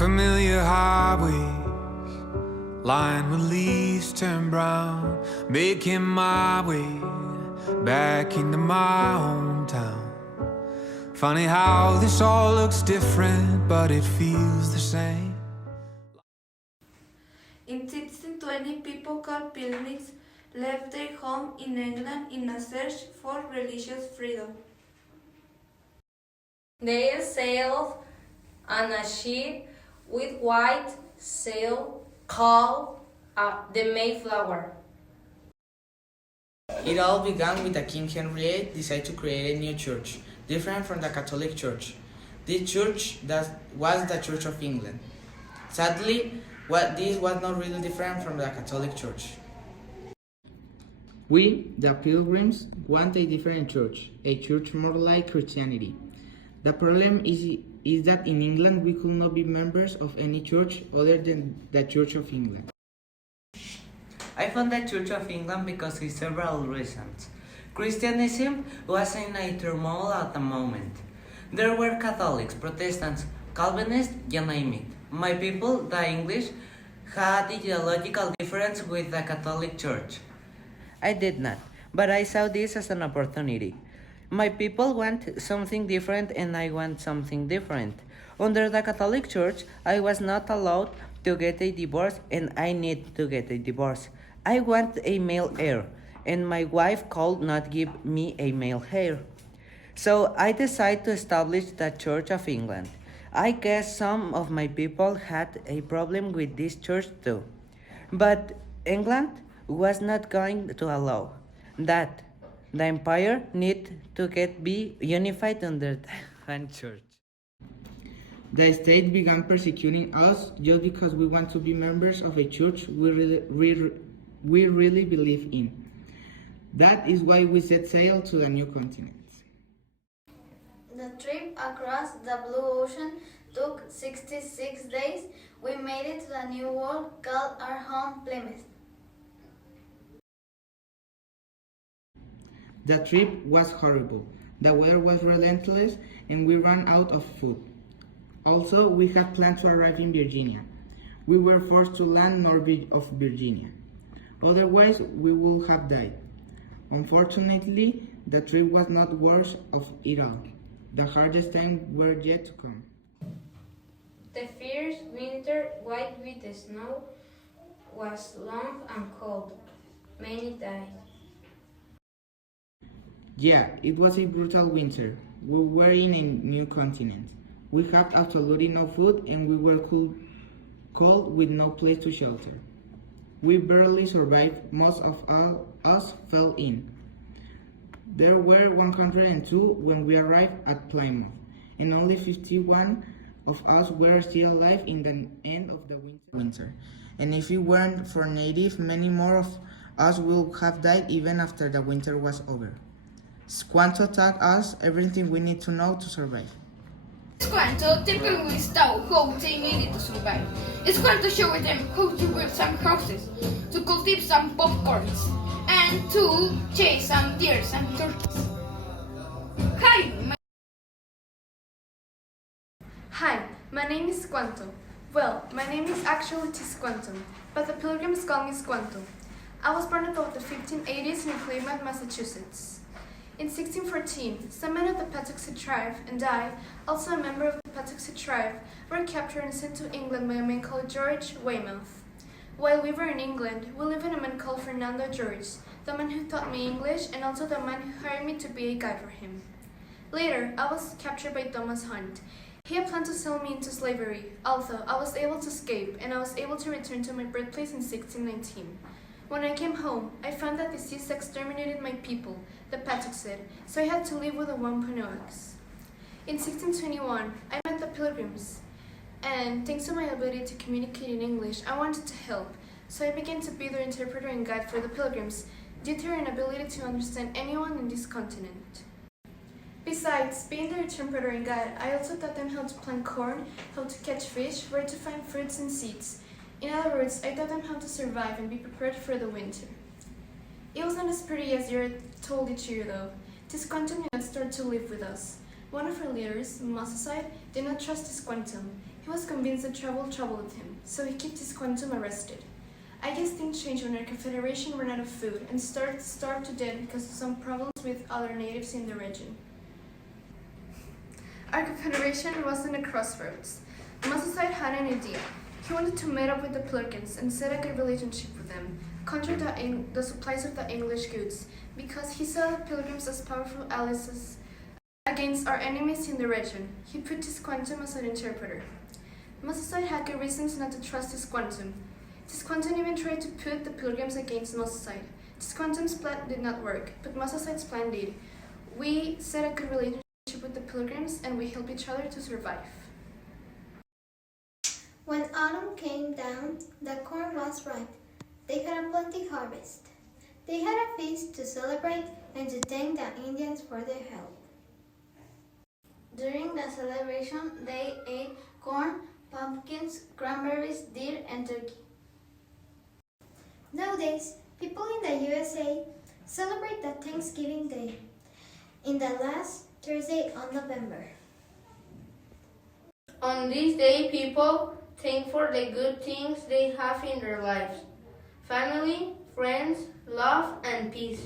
Familiar highways lined with leaves turn brown, making my way back into my hometown. Funny how this all looks different, but it feels the same. In 1620, people called pilgrims left their home in England in a search for religious freedom. They sailed on a ship with white sail called the Mayflower. It all began with King Henry VIII decided to create a new church, different from the Catholic Church. This church was the Church of England. Sadly, this was not really different from the Catholic Church. We, the Pilgrims, want a different church, a church more like Christianity. The problem is that in England we could not be members of any church other than the Church of England. I found the Church of England because of several reasons. Christianism was in a turmoil at the moment. There were Catholics, Protestants, Calvinists, you name it. My people, the English, had ideological difference with the Catholic Church. I did not, but I saw this as an opportunity. My people want something different and I want something different. Under the Catholic Church, I was not allowed to get a divorce and I need to get a divorce. I want a male heir and my wife could not give me a male heir. So I decided to establish the Church of England. I guess some of my people had a problem with this church too. But England was not going to allow that. The empire need to be unified under one church. The state began persecuting us just because we want to be members of a church we really believe in. That is why we set sail to the new continent. The trip across the Blue Ocean took 66 days. We made it to the new world called our home, Plymouth. The trip was horrible. The weather was relentless and we ran out of food. Also, we had planned to arrive in Virginia. We were forced to land north of Virginia. Otherwise, we would have died. Unfortunately, the trip was not worst of it all. The hardest times were yet to come. The fierce winter, white with the snow, was long and cold. Many died. Yeah, it was a brutal winter. We were in a new continent. We had absolutely no food and we were cold with no place to shelter. We barely survived. Most of us fell in. There were 102 when we arrived at Plymouth, and only 51 of us were still alive in the end of the winter. And if it weren't for natives, many more of us would have died even after the winter was over. Squanto taught us everything we need to know to survive. Squanto typically stole what they needed to survive. Squanto showed them how to build some houses, to cultivate some popcorns, and to chase some deer and turkeys. Hi, my name is Squanto. Well, my name is actually Tisquanto, but the pilgrims call me Squanto. I was born about the 1580s in Plymouth, Massachusetts. In 1614, some men of the Patuxet tribe and I, also a member of the Patuxet tribe, were captured and sent to England by a man called George Weymouth. While we were in England, we lived with a man called Fernando George, the man who taught me English and also the man who hired me to be a guide for him. Later, I was captured by Thomas Hunt. He had planned to sell me into slavery, although I was able to escape and I was able to return to my birthplace in 1619. When I came home, I found that disease exterminated my people, the Patuxet, so I had to live with the Wampanoags. In 1621, I met the Pilgrims, and thanks to my ability to communicate in English, I wanted to help, so I began to be their interpreter and guide for the Pilgrims, due to their inability to understand anyone in this continent. Besides being their interpreter and guide, I also taught them how to plant corn, how to catch fish, where to find fruits and seeds. In other words, I taught them how to survive and be prepared for the winter. It was not as pretty as you told each year though. Tisquantum did not start to live with us. One of our leaders, Mossaside, did not trust Tisquantum. He was convinced that trouble troubled him, so he kept Tisquantum arrested. I guess things changed when our confederation ran out of food and starved to death because of some problems with other natives in the region. Our confederation was in a crossroads. Massasoit had an idea. He wanted to meet up with the Pilgrims and set a good relationship with them, counter the supplies of the English goods, because he saw the Pilgrims as powerful allies against our enemies in the region. He put Tisquantum as an interpreter. Massasoit had good reasons not to trust Tisquantum. Tisquantum even tried to put the Pilgrims against Massasoit. Tisquantum's plan did not work, but Massasoit's plan did. We set a good relationship with the Pilgrims and we helped each other to survive. When autumn came down, the corn was ripe. They had a plenty harvest. They had a feast to celebrate and to thank the Indians for their help. During the celebration, they ate corn, pumpkins, cranberries, deer, and turkey. Nowadays, people in the USA celebrate the Thanksgiving Day in the last Thursday of November. On this day, people thank for the good things they have in their lives: family, friends, love, and peace.